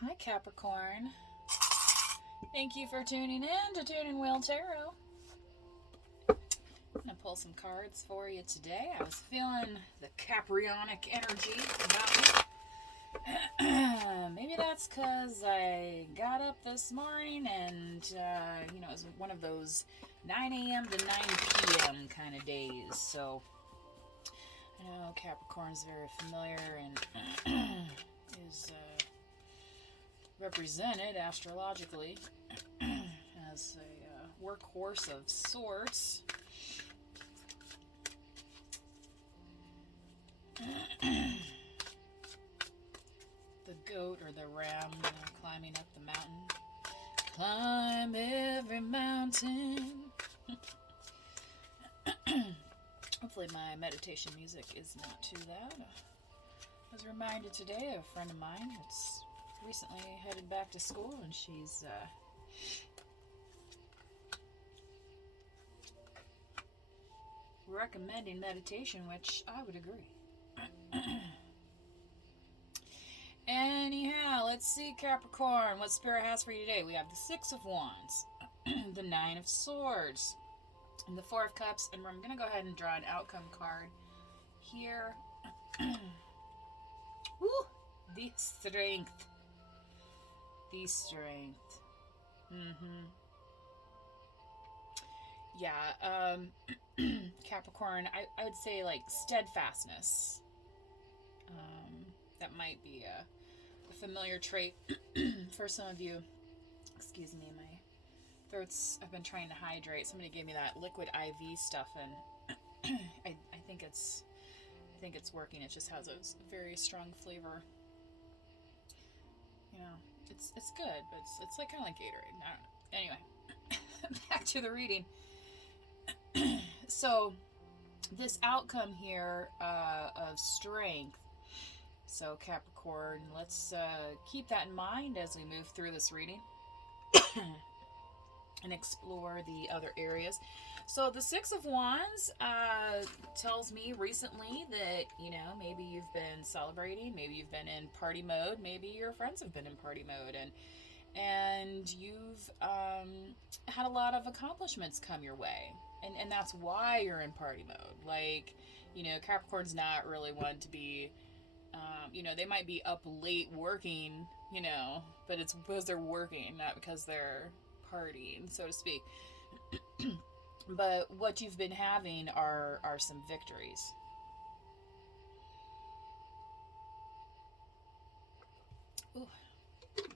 Hi, Capricorn. Thank you for tuning in to Tuning Wheel Tarot. I'm going to pull some cards for you today. I was feeling the Caprionic energy about me. Maybe that's because I got up this morning and, it was one of those 9 a.m. to 9 p.m. kind of days. So, I know Capricorn's very familiar and is represented astrologically as a workhorse of sorts. The goat or the ram, climbing up the mountain. Climb every mountain. Hopefully my meditation music is not too loud. I was reminded today of a friend of mine that's recently headed back to school, and she's recommending meditation, which I would agree. Anyhow, let's see, Capricorn, what Spirit has for you today. We have the Six of Wands, the Nine of Swords, and the Four of Cups, and I'm going to go ahead and draw an outcome card here. Woo! The Strength. The Strength. Yeah, Capricorn, I would say like steadfastness. That might be a familiar trait for some of you. Excuse me, my throat's, I've been trying to hydrate. Somebody gave me that liquid IV stuff, and I think it's working. It just has a very strong flavor. You know, it's good, but it's like kind of like Gatorade. I don't know. Anyway, back to the reading. So this outcome here of strength. So Capricorn, let's keep that in mind as we move through this reading and explore the other areas. So the Six of Wands tells me recently that, maybe you've been celebrating, maybe you've been in party mode, maybe your friends have been in party mode, and you've had a lot of accomplishments come your way. And that's why you're in party mode. Like, Capricorn's not really one to be, they might be up late working, but it's because they're working, not because they're partying, so to speak. But what you've been having are some victories. Ooh. Okay.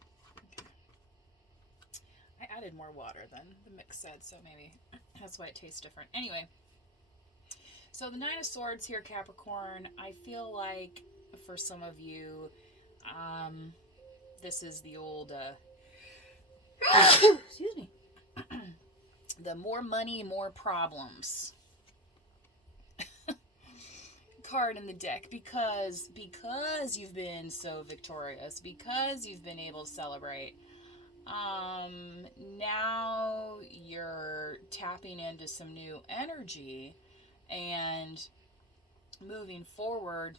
I added more water than the mix said, so maybe that's why it tastes different. Anyway, so the Nine of Swords here, Capricorn, I feel like for some of you, this is the old, excuse me, the more money, more problems card in the deck, because you've been so victorious, because you've been able to celebrate. Now you're tapping into some new energy and moving forward.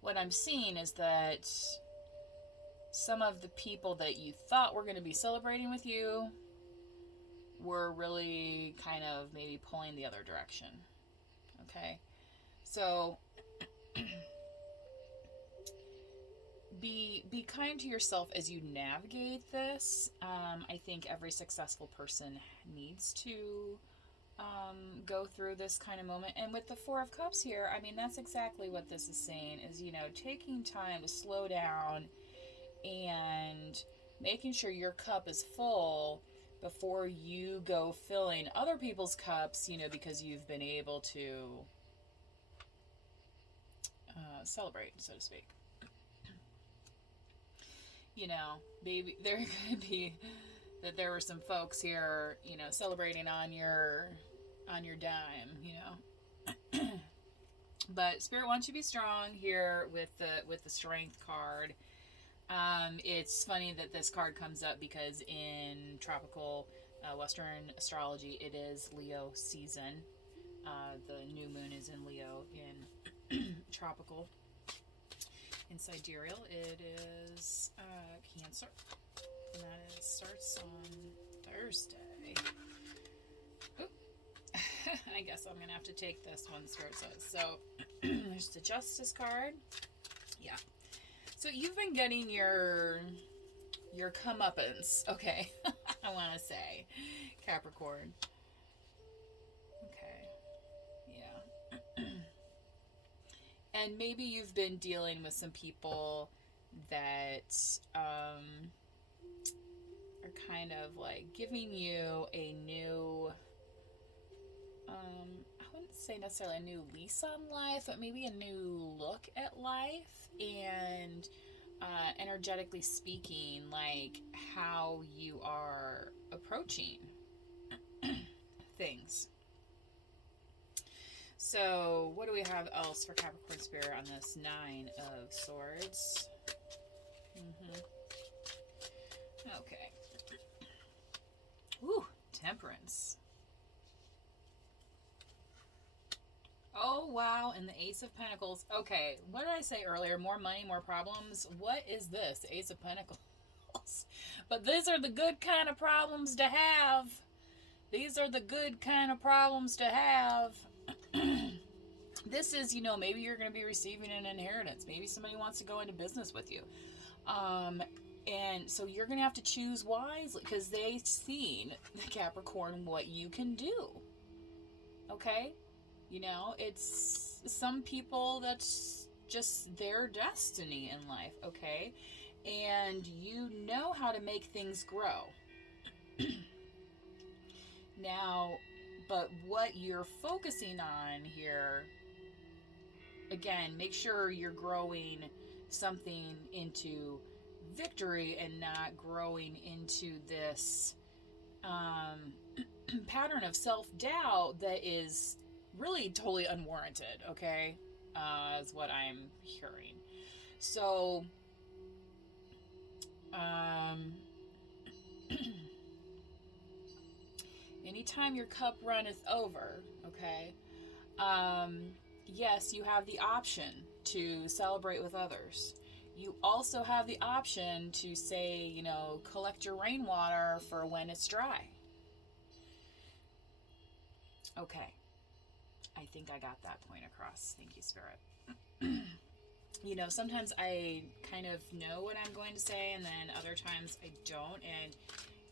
What I'm seeing is that some of the people that you thought were going to be celebrating with you were really kind of maybe pulling the other direction. Okay? So be kind to yourself as you navigate this. I think every successful person needs to go through this kind of moment. And with the Four of Cups here, I mean, that's exactly what this is saying, is, taking time to slow down and making sure your cup is full before you go filling other people's cups, because you've been able to celebrate, so to speak. Maybe there could be that there were some folks here, celebrating on your dime, But Spirit wants you to be strong here with the Strength card. It's funny that this card comes up because in tropical Western astrology, it is Leo season. The new moon is in Leo in tropical. In sidereal, it is Cancer. And that starts on Thursday. Oop. I guess I'm going to have to take this one, Spirit says. So there's the Justice card. Yeah. So you've been getting your comeuppance, okay? I want to say, Capricorn. Okay. Yeah. And maybe you've been dealing with some people that are kind of like giving you a new, I wouldn't say necessarily a new lease on life, but maybe a new look at life, and energetically speaking, like how you are approaching things. So what do we have else for Capricorn Spirit on this Nine of Swords? Okay. Ooh, Temperance. Oh, wow, and the Ace of Pentacles. Okay, what did I say earlier? More money, more problems? What is this? Ace of Pentacles. But these are the good kind of problems to have. These are the good kind of problems to have. This is, you know, maybe you're going to be receiving an inheritance. Maybe somebody wants to go into business with you. And so you're going to have to choose wisely, because they've seen, the Capricorn, what you can do. Okay? You know, it's some people, that's just their destiny in life, okay? And you know how to make things grow. Now, but what you're focusing on here, again, make sure you're growing something into victory and not growing into this pattern of self-doubt that is really totally unwarranted, okay? Is what I'm hearing. So, anytime your cup runneth over, okay, yes, you have the option to celebrate with others. You also have the option to say, you know, collect your rainwater for when it's dry. Okay. I think I got that point across. Thank you, Spirit. You know, sometimes I kind of know what I'm going to say, and then other times I don't. And,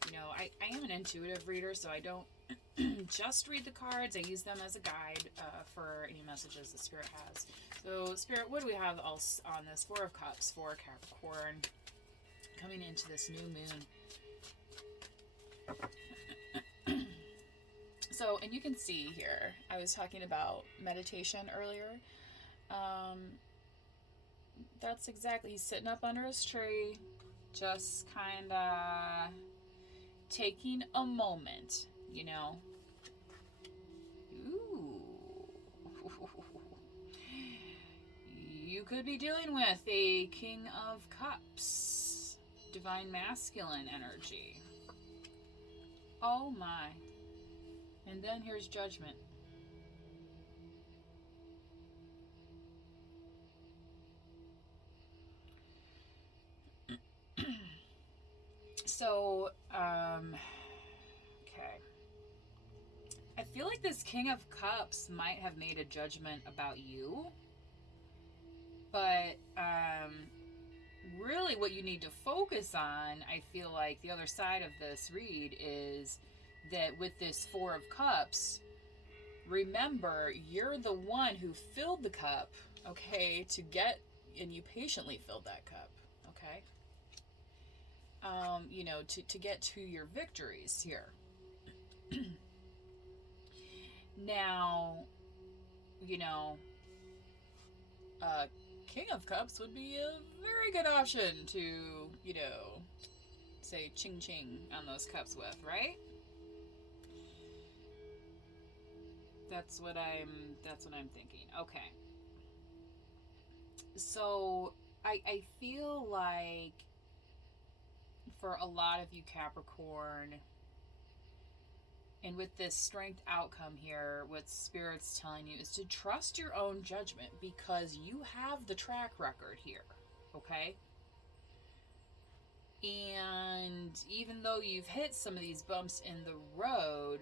you know, I am an intuitive reader, so I don't just read the cards. I use them as a guide for any messages the Spirit has. So, Spirit, what do we have else on this? Four of Cups for Capricorn coming into this new moon. So, and you can see here, I was talking about meditation earlier. That's exactly, he's sitting up under his tree, just kind of taking a moment, you know. Ooh. You could be dealing with a King of Cups, Divine Masculine energy. Oh my. And then here's Judgment. So, okay. I feel like this King of Cups might have made a judgment about you. But, really what you need to focus on, I feel like the other side of this read is that with this Four of Cups, remember, you're the one who filled the cup, okay, and you patiently filled that cup, okay? You know, to get to your victories here. Now, you know, King of Cups would be a very good option to, you know, say ching ching on those cups with, right? That's what I'm thinking. Okay. So I feel like for a lot of you Capricorn, and with this strength outcome here, what Spirit's telling you is to trust your own judgment, because you have the track record here. okay? And even though you've hit some of these bumps in the road,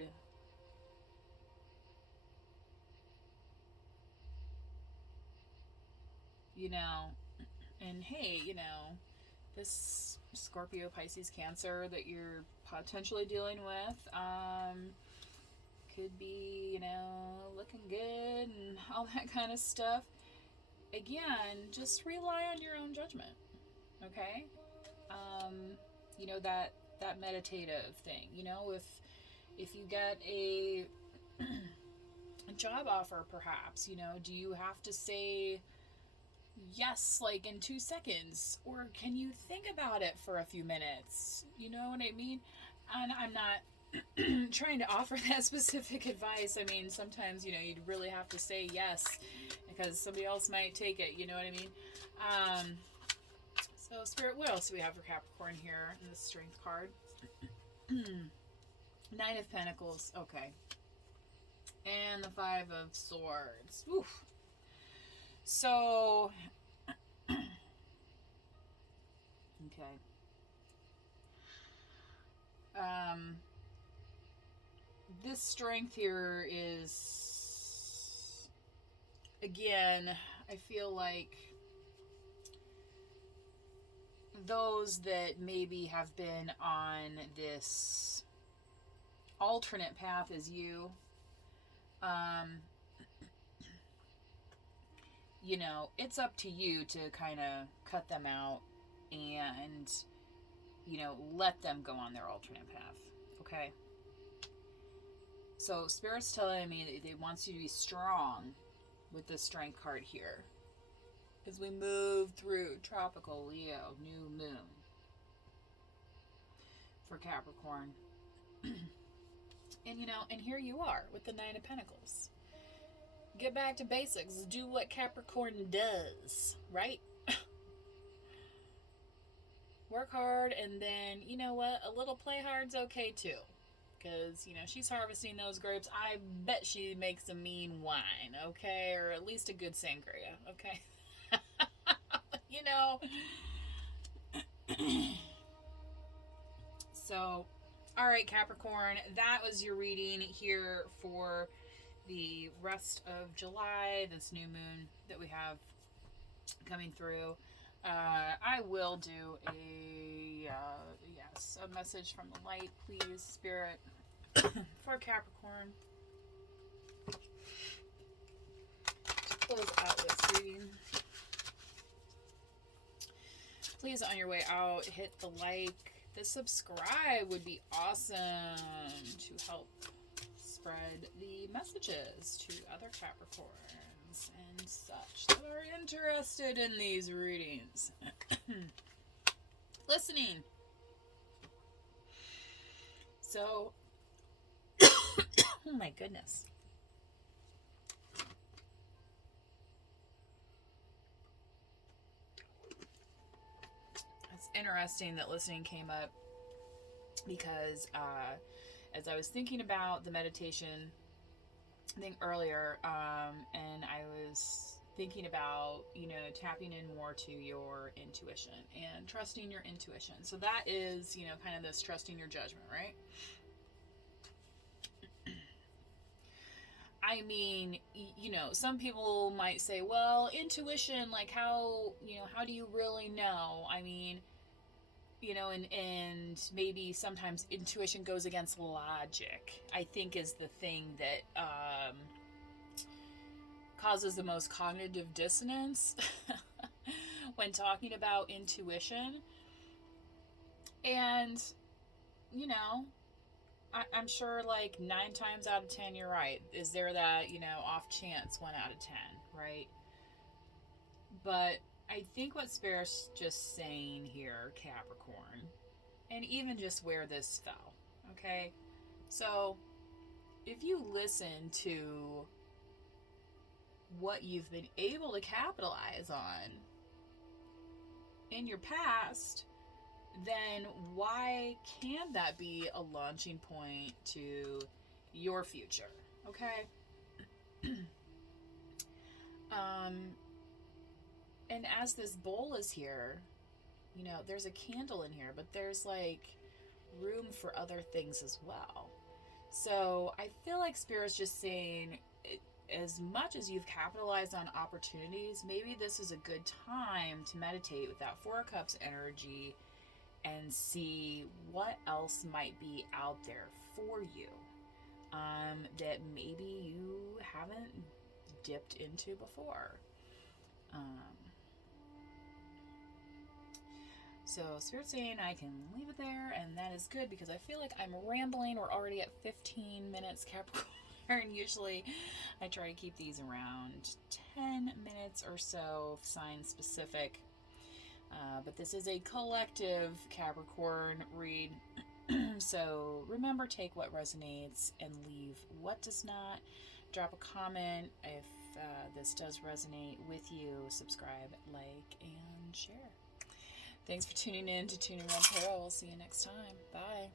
you know, and hey, you know, this Scorpio, Pisces, Cancer that you're potentially dealing with, could be, you know, looking good and all that kind of stuff. Again, just rely on your own judgment, okay? Um, you know, that meditative thing. You know, if you get a job offer, perhaps, you know, do you have to say yes like in 2 seconds, or can you think about it for a few minutes? You know what I mean? And I'm not trying to offer that specific advice. I mean, sometimes, you know, you'd really have to say yes because somebody else might take it. You know what I mean? So, Spirit, what else do we have for Capricorn here in the Strength card? Nine of Pentacles. Okay. And the Five of Swords. Oof. So, okay. This strength here is, again, I feel like those that maybe have been on this alternate path as you, you know, it's up to you to kind of cut them out and, you know, let them go on their alternate path, okay? So Spirit's telling me that it wants you to be strong with the Strength card here as we move through Tropical Leo, New Moon for Capricorn. And, you know, and here you are with the Nine of Pentacles. Get back to basics. Do what Capricorn does, right? Work hard, and then, you know what? A little play hard's okay, too. Because, you know, she's harvesting those grapes. I bet she makes a mean wine, okay? Or at least a good sangria, okay? You know? So, all right, Capricorn, that was your reading here for the rest of July, this new moon that we have coming through. I will do a message from the light, please, Spirit, for Capricorn to close out this reading. Please, on your way out, hit the like. The subscribe would be awesome to help spread the messages to other Capricorns and such that are interested in these readings. Listening. So, oh my goodness. It's interesting that listening came up because as I was thinking about the meditation thing earlier, and I was thinking about, you know, tapping in more to your intuition and trusting your intuition. So that is, you know, kind of this trusting your judgment, right? I mean, you know, some people might say, well, intuition, like how, you know, how do you really know? I mean, you know, and maybe sometimes intuition goes against logic, I think is the thing that causes the most cognitive dissonance when talking about intuition. And, you know, I'm sure like 9 times out of 10 you're right. Is there that, you know, off chance 1 out of 10, right? But I think what Spirit's just saying here, Capricorn, and even just where this fell, okay? So if you listen to what you've been able to capitalize on in your past, then why can't that be a launching point to your future, okay? And as this bowl is here, you know, there's a candle in here, but there's like room for other things as well. So I feel like Spirit's just saying, as much as you've capitalized on opportunities, maybe this is a good time to meditate with that Four of Cups energy and see what else might be out there for you, that maybe you haven't dipped into before. Um, so Spirit's saying I can leave it there, and that is good because I feel like I'm rambling. We're already at 15 minutes, Capricorn. Usually I try to keep these around 10 minutes or so, sign specific. But this is a collective Capricorn read. So remember, take what resonates and leave what does not. Drop a comment if this does resonate with you. Subscribe, like, and share. Thanks for tuning in to Tuning Red Tarot. We'll see you next time. Bye.